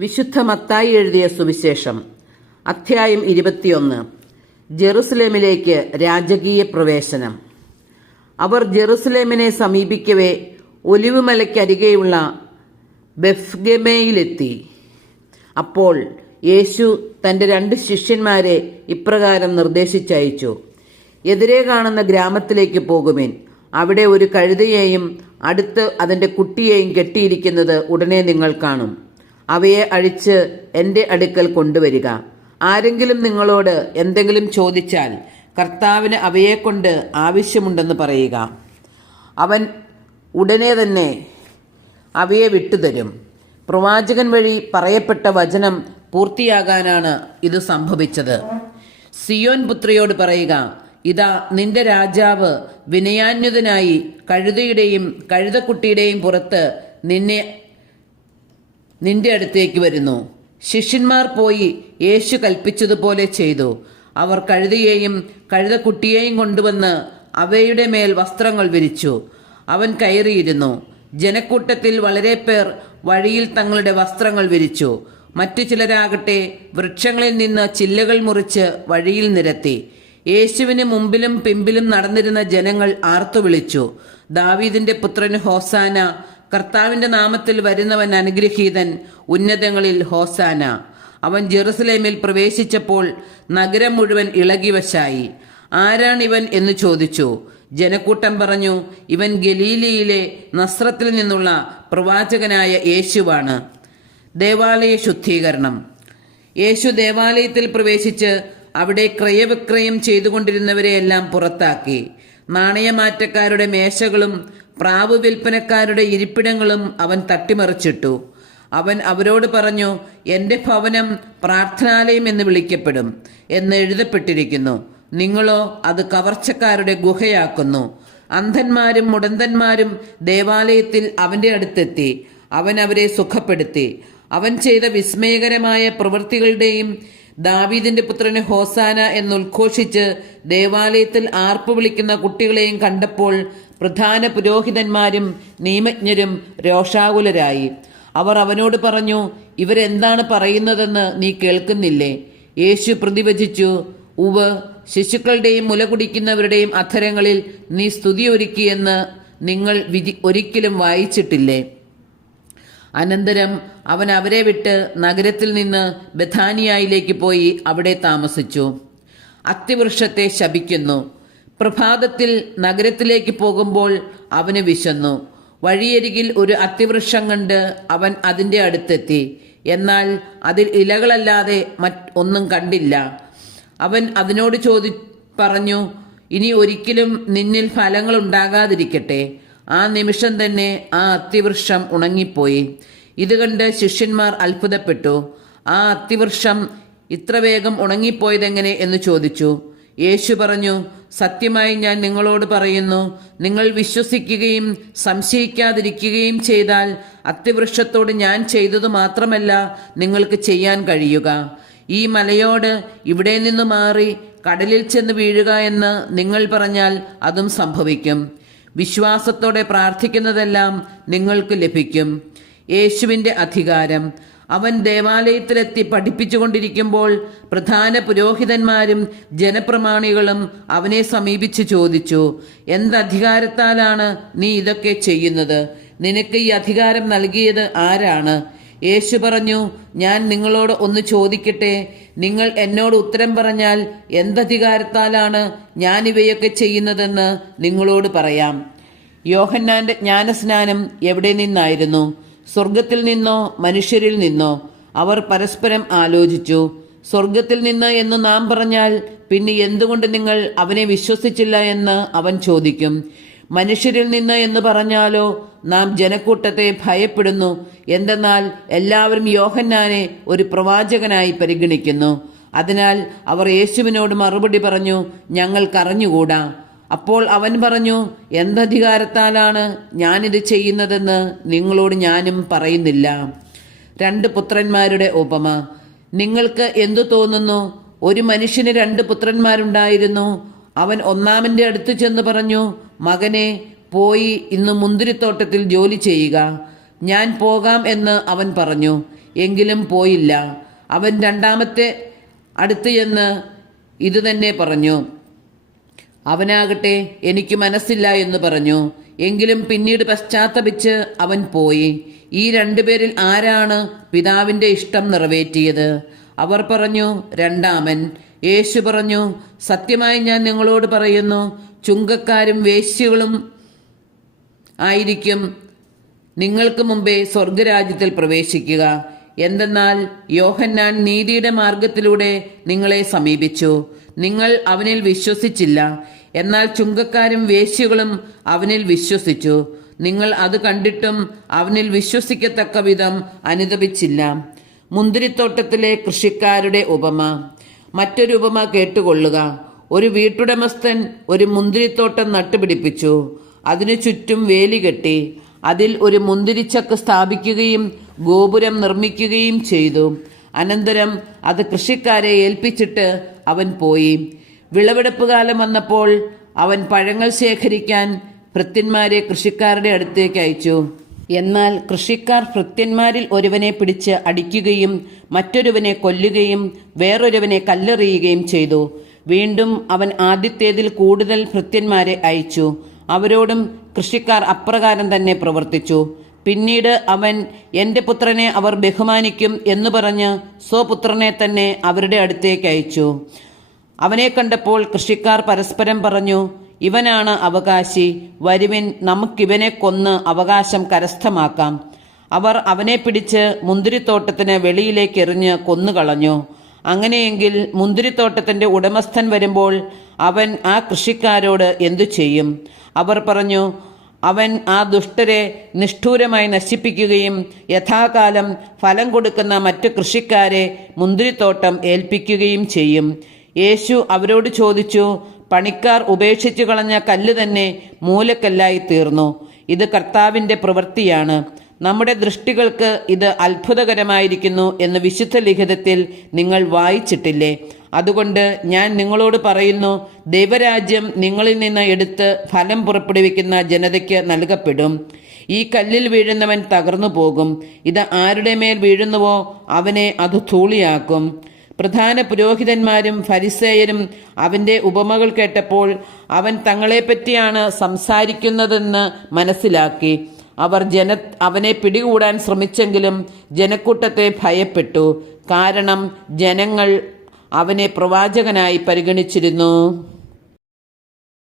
വിശുദ്ധ മത്തായി എഴുതിയ സുവിശേഷം അധ്യായം ഇരുപത്തിയൊന്ന് ജെറുസലേമിലേക്ക് രാജകീയ പ്രവേശനം. അവർ ജെറുസലേമിനെ സമീപിക്കവേ ഒലിവുമലയ്ക്കരികെയുള്ള ബെഫ്ഗമയിലെത്തി. അപ്പോൾ യേശു തന്റെ രണ്ട് ശിഷ്യന്മാരെ ഇപ്രകാരം നിർദ്ദേശിച്ചയച്ചു. എതിരെ കാണുന്ന ഗ്രാമത്തിലേക്ക് പോകുവിൻ. അവിടെ ഒരു കഴുതയെയും അടുത്ത് അതിന്റെ കുട്ടിയെയും കെട്ടിയിരിക്കുന്നത് ഉടനെ നിങ്ങൾ കാണും. അവയെ അഴിച്ച് എന്റെ അടുക്കൽ കൊണ്ടുവരിക. ആരെങ്കിലും നിങ്ങളോട് എന്തെങ്കിലും ചോദിച്ചാൽ കർത്താവിന് അവയെക്കൊണ്ട് ആവശ്യമുണ്ടെന്ന് പറയുക. അവൻ ഉടനെ തന്നെ അവയെ വിട്ടുതരും. പ്രവാചകൻ വഴി പറയപ്പെട്ട വചനം പൂർത്തിയാകാനാണ് ഇത് സംഭവിച്ചത്. സിയോൻ പുത്രിയോട് പറയുക ഇതാ നിന്റെ രാജാവ് വിനയാന്യുതനായി കഴുതയുടെയും കഴുതക്കുട്ടിയുടെയും പുറത്ത് നിന്നെ നിന്റെ അടുത്തേക്ക് വരുന്നു. ശിഷ്യന്മാർ പോയി യേശു കൽപ്പിച്ചതുപോലെ ചെയ്തു. അവർ കഴുതയെയും കഴുതക്കുട്ടിയെയും കൊണ്ടുവന്ന് അവയുടെ മേൽ വസ്ത്രങ്ങൾ വിരിച്ചു. അവൻ കയറിയിരുന്നു. ജനക്കൂട്ടത്തിൽ വളരെ പേർ വഴിയിൽ തങ്ങളുടെ വസ്ത്രങ്ങൾ വിരിച്ചു. മറ്റു ചിലരാകട്ടെ വൃക്ഷങ്ങളിൽ നിന്ന് ചില്ലകൾ മുറിച്ച് വഴിയിൽ നിരത്തി. യേശുവിന് മുമ്പിലും പിമ്പിലും നടന്നിരുന്ന ജനങ്ങൾ ആർത്തു വിളിച്ചു. ദാവീദിന്റെ പുത്രൻ ഹോസാന കർത്താവിന്റെ നാമത്തിൽ വരുന്നവൻ അനുഗ്രഹീതൻ ഉന്നതങ്ങളിൽ ഹോസാന. അവൻ ജെറുസലേമിൽ പ്രവേശിച്ചപ്പോൾ നഗരം മുഴുവൻ ഇളകിവശായി. ആരാണിവൻ എന്ന് ചോദിച്ചു. ജനക്കൂട്ടം പറഞ്ഞു ഇവൻ ഗലീലിയിലെ നസ്രത്തിൽ നിന്നുള്ള പ്രവാചകനായ യേശുവാണ്. ദേവാലയ ശുദ്ധീകരണം. യേശു ദേവാലയത്തിൽ പ്രവേശിച്ച് അവിടെ ക്രയവിക്രയം ചെയ്തുകൊണ്ടിരുന്നവരെയെല്ലാം പുറത്താക്കി. നാണയമാറ്റക്കാരുടെ മേശകളും പ്രാവ് വിൽപ്പനക്കാരുടെ ഇരിപ്പിടങ്ങളും അവൻ തട്ടിമറിച്ചിട്ടു. അവൻ അവരോട് പറഞ്ഞു എന്റെ ഭവനം പ്രാർത്ഥനാലയം എന്ന് വിളിക്കപ്പെടും എന്ന് എഴുതപ്പെട്ടിരിക്കുന്നു. നിങ്ങളോ അത് കവർച്ചക്കാരുടെ ഗുഹയാക്കുന്നു. അന്ധന്മാരും മുടന്തന്മാരും ദേവാലയത്തിൽ അവന്റെ അടുത്തെത്തി. അവൻ അവരെ സുഖപ്പെടുത്തി. അവൻ ചെയ്ത വിസ്മയകരമായ പ്രവൃത്തികളുടെയും ദാവീദിന്റെ പുത്രന് ഹോസാന എന്നുദ്ഘോഷിച്ച് ദേവാലയത്തിൽ ആർപ്പ് വിളിക്കുന്ന കുട്ടികളെയും കണ്ടപ്പോൾ പ്രധാന പുരോഹിതന്മാരും നിയമജ്ഞരും രോഷാകുലരായി. അവർ അവനോട് പറഞ്ഞു ഇവരെന്താണ് പറയുന്നതെന്ന് നീ കേൾക്കുന്നില്ലേ? യേശു പ്രതിവചിച്ചു ഉവ് ശിശുക്കളുടെയും മുല കുടിക്കുന്നവരുടെയും അധരങ്ങളിൽ നീ സ്തുതി ഒരുക്കിയെന്ന് നിങ്ങൾ വിധി ഒരിക്കലും വായിച്ചിട്ടില്ലേ? അനന്തരം അവൻ അവരെ വിട്ട് നഗരത്തിൽ നിന്ന് ബഥാനിയായിലേക്ക് പോയി അവിടെ താമസിച്ചു. അത്തിവൃക്ഷത്തെ ശപിക്കുന്നു. പ്രഭാതത്തിൽ നഗരത്തിലേക്ക് പോകുമ്പോൾ അവന് വിശന്നു. വഴിയരികിൽ ഒരു അത്തിവൃക്ഷം കണ്ട് അവൻ അതിന്റെ അടുത്തെത്തി. എന്നാൽ അതിൽ ഇലകളല്ലാതെ മറ്റ് ഒന്നും കണ്ടില്ല. അവൻ അതിനോട് ചോദി പറഞ്ഞു ഇനി ഒരിക്കലും നിന്നിൽ ഫലങ്ങൾ ഉണ്ടാകാതിരിക്കട്ടെ. ആ നിമിഷം തന്നെ ആ അത്തിവൃക്ഷം ഉണങ്ങിപ്പോയി ഇത് കണ്ട് ശിഷ്യന്മാർ അത്ഭുതപ്പെട്ടു. ആ അത്തിവൃക്ഷം ഇത്ര വേഗം ഉണങ്ങിപ്പോയതെങ്ങനെ എന്ന് ചോദിച്ചു. യേശു പറഞ്ഞു സത്യമായി ഞാൻ നിങ്ങളോട് പറയുന്നു നിങ്ങൾ വിശ്വസിക്കുകയും സംശയിക്കാതിരിക്കുകയും ചെയ്താൽ അത്തിവൃക്ഷത്തോട് ഞാൻ ചെയ്തതു മാത്രമല്ല നിങ്ങൾക്ക് ചെയ്യാൻ കഴിയുക. ഈ മലയോട് ഇവിടെ നിന്ന് മാറി കടലിൽ ചെന്ന് വീഴുക എന്ന് നിങ്ങൾ പറഞ്ഞാൽ അതും സംഭവിക്കും. വിശ്വാസത്തോടെ പ്രാർത്ഥിക്കുന്നതെല്ലാം നിങ്ങൾക്ക് ലഭിക്കും. യേശുവിന്റെ അധികാരം. അവൻ ദേവാലയത്തിലെത്തി പഠിപ്പിച്ചുകൊണ്ടിരിക്കുമ്പോൾ പ്രധാന പുരോഹിതന്മാരും ജനപ്രമാണികളും അവനെ സമീപിച്ച് ചോദിച്ചു എന്തധികാരത്താലാണ് നീ ഇതൊക്കെ ചെയ്യുന്നത്? നിനക്ക് ഈ അധികാരം നൽകിയത് ആരാണ്? യേശു പറഞ്ഞു ഞാൻ നിങ്ങളോട് ഒന്ന് ചോദിക്കട്ടെ? നിങ്ങൾ എന്നോട് ഉത്തരം പറഞ്ഞാൽ എന്തധികാരത്താലാണ് ഞാൻ ഇവയൊക്കെ ചെയ്യുന്നതെന്ന് നിങ്ങളോട് പറയാം. യോഹന്നാന്റെ ജ്ഞാനസ്നാനം എവിടെ നിന്നായിരുന്നു? സ്വർഗത്തിൽ നിന്നോ മനുഷ്യരിൽ നിന്നോ അവർ പരസ്പരം ആലോചിച്ചു. സ്വർഗത്തിൽ നിന്ന് എന്ന് നാം പറഞ്ഞാൽ പിന്നെ എന്തുകൊണ്ട് നിങ്ങൾ അവനെ വിശ്വസിച്ചില്ല എന്ന് അവൻ ചോദിക്കും. മനുഷ്യരിൽ നിന്ന് എന്ന് പറഞ്ഞാലോ നാം ജനക്കൂട്ടത്തെ ഭയപ്പെടുന്നു. എന്തെന്നാൽ എല്ലാവരും യോഹന്നാനെ ഒരു പ്രവാചകനായി പരിഗണിക്കുന്നു. അതിനാൽ അവർ യേശുവിനോട് മറുപടി പറഞ്ഞു ഞങ്ങൾക്കറിഞ്ഞുകൂടാ. അപ്പോൾ അവൻ പറഞ്ഞു എന്തധികാരത്താലാണ് ഞാനിത് ചെയ്യുന്നതെന്ന് നിങ്ങളോട് ഞാനും പറയുന്നില്ല. രണ്ട് പുത്രന്മാരുടെ ഉപമ. നിങ്ങൾക്ക് എന്തു തോന്നുന്നു? ഒരു മനുഷ്യന് രണ്ട് പുത്രന്മാരുണ്ടായിരുന്നു. അവൻ ഒന്നാമന്റെ അടുത്ത് ചെന്ന് പറഞ്ഞു മകനെ പോയി ഇന്ന് മുന്തിരിത്തോട്ടത്തിൽ ജോലി ചെയ്യുക. ഞാൻ പോകാം എന്ന് അവൻ പറഞ്ഞു. എങ്കിലും പോയില്ല. അവൻ രണ്ടാമത്തെ അടുത്ത് ചെന്ന് ഇതുതന്നെ പറഞ്ഞു. അവനാകട്ടെ എനിക്ക് മനസ്സില്ല എന്ന് പറഞ്ഞു. എങ്കിലും പിന്നീട് പശ്ചാത്തപിച്ച് അവൻ പോയി. ഈ രണ്ടുപേരിൽ ആരാണ് പിതാവിന്റെ ഇഷ്ടം നിറവേറ്റിയത്? അവർ പറഞ്ഞു രണ്ടാമൻ. യേശു പറഞ്ഞു സത്യമായി ഞാൻ നിങ്ങളോട് പറയുന്നു ചുങ്കക്കാരും വേശ്യകളും ആയിരിക്കും. നിങ്ങൾക്ക് മുമ്പേ സ്വർഗരാജ്യത്തിൽ പ്രവേശിക്കുക. എന്തെന്നാൽ യോഹന്നാൻ നീതിയുടെ മാർഗത്തിലൂടെ നിങ്ങളെ സമീപിച്ചു. നിങ്ങൾ അവനിൽ വിശ്വസിച്ചില്ല. എന്നാൽ ചുങ്കക്കാരും വേശ്യകളും അവനിൽ വിശ്വസിച്ചു. നിങ്ങൾ അത് കണ്ടിട്ടും അവനിൽ വിശ്വസിക്കത്തക്ക വിധം അനുദപിച്ചില്ല. മുന്തിരിത്തോട്ടത്തിലെ കൃഷിക്കാരുടെ ഉപമ. മറ്റൊരു ഉപമ കേട്ടുകൊള്ളുക. ഒരു വീട്ടുടമസ്ഥൻ ഒരു മുന്തിരിത്തോട്ടം നട്ടുപിടിപ്പിച്ചു. അതിനു ചുറ്റും വേലി കെട്ടി. അതിൽ ഒരു മുന്തിരിച്ചക്ക് സ്ഥാപിക്കുകയും ഗോപുരം നിർമ്മിക്കുകയും ചെയ്തു. അനന്തരം അത് കൃഷിക്കാരെ ഏൽപ്പിച്ചിട്ട് അവൻ പോയി. വിളവെടുപ്പ് കാലം വന്നപ്പോൾ അവൻ പഴങ്ങൾ ശേഖരിക്കാൻ ഭൃത്യന്മാരെ കൃഷിക്കാരുടെ അടുത്തേക്ക് അയച്ചു. എന്നാൽ കൃഷിക്കാർ ഭൃത്യന്മാരിൽ ഒരുവനെ പിടിച്ച് അടിക്കുകയും മറ്റൊരുവനെ കൊല്ലുകയും വേറൊരുവനെ കല്ലെറിയുകയും ചെയ്തു. വീണ്ടും അവൻ ആദ്യത്തേതിൽ കൂടുതൽ ഭൃത്യന്മാരെ അയച്ചു. അവരോടും കൃഷിക്കാർ അപ്രകാരം തന്നെ പ്രവർത്തിച്ചു. പിന്നീട് അവൻ എന്റെ പുത്രനെ അവർ ബഹുമാനിക്കും എന്ന് പറഞ്ഞ് സ്വപുത്രനെ തന്നെ അവരുടെ അടുത്തേക്ക് അയച്ചു. അവനെ കണ്ടപ്പോൾ കൃഷിക്കാർ പരസ്പരം പറഞ്ഞു ഇവനാണ് അവകാശി വരുവിൻ നമുക്കിവനെ കൊന്ന് അവകാശം കരസ്ഥമാക്കാം. അവർ അവനെ പിടിച്ച് മുന്തിരിത്തോട്ടത്തിന് വെളിയിലേക്ക് എറിഞ്ഞ് കൊന്നുകളഞ്ഞു. അങ്ങനെയെങ്കിൽ മുന്തിരിത്തോട്ടത്തിന്റെ ഉടമസ്ഥൻ വരുമ്പോൾ അവൻ ആ കൃഷിക്കാരോട് എന്തു ചെയ്യും? അവർ പറഞ്ഞു അവൻ ആ ദുഷ്ടരെ നിഷ്ഠൂരമായി നശിപ്പിക്കുകയും യഥാകാലം ഫലം കൊടുക്കുന്ന മറ്റു കൃഷിക്കാരെ മുന്തിരിത്തോട്ടം ഏൽപ്പിക്കുകയും ചെയ്യും. യേശു അവരോട് ചോദിച്ചു പണിക്കാർ ഉപേക്ഷിച്ചു കളഞ്ഞ കല്ല് തന്നെ മൂലക്കല്ലായി തീർന്നു. ഇത് കർത്താവിന്റെ പ്രവൃത്തിയാണ്. നമ്മുടെ ദൃഷ്ടികൾക്ക് ഇത് അത്ഭുതകരമായിരിക്കുന്നു എന്ന് വിശുദ്ധ ലിഖിതത്തിൽ നിങ്ങൾ വായിച്ചിട്ടില്ലേ? അതുകൊണ്ട് ഞാൻ നിങ്ങളോട് പറയുന്നു ദൈവരാജ്യം നിങ്ങളിൽ നിന്ന് എടുത്ത് ഫലം പുറപ്പെടുവിക്കുന്ന ജനതയ്ക്ക് നൽകപ്പെടും. ഈ കല്ലിൽ വീഴുന്നവൻ തകർന്നു പോകും. ഇത് ആരുടെ മേൽ വീഴുന്നുവോ അവനെ അത് ധൂളിയാക്കും. പ്രധാന പുരോഹിതന്മാരും ഫരിസേയരും അവന്റെ ഉപമകൾ കേട്ടപ്പോൾ അവൻ തങ്ങളെപ്പറ്റിയാണ് സംസാരിക്കുന്നതെന്ന് മനസ്സിലാക്കി. അവർ ജന അവനെ പിടികൂടാൻ ശ്രമിച്ചെങ്കിലും ജനക്കൂട്ടത്തെ ഭയപ്പെട്ടു. കാരണം ജനങ്ങൾ അവനെ പ്രവാചകനായി പരിഗണിച്ചിരുന്നു.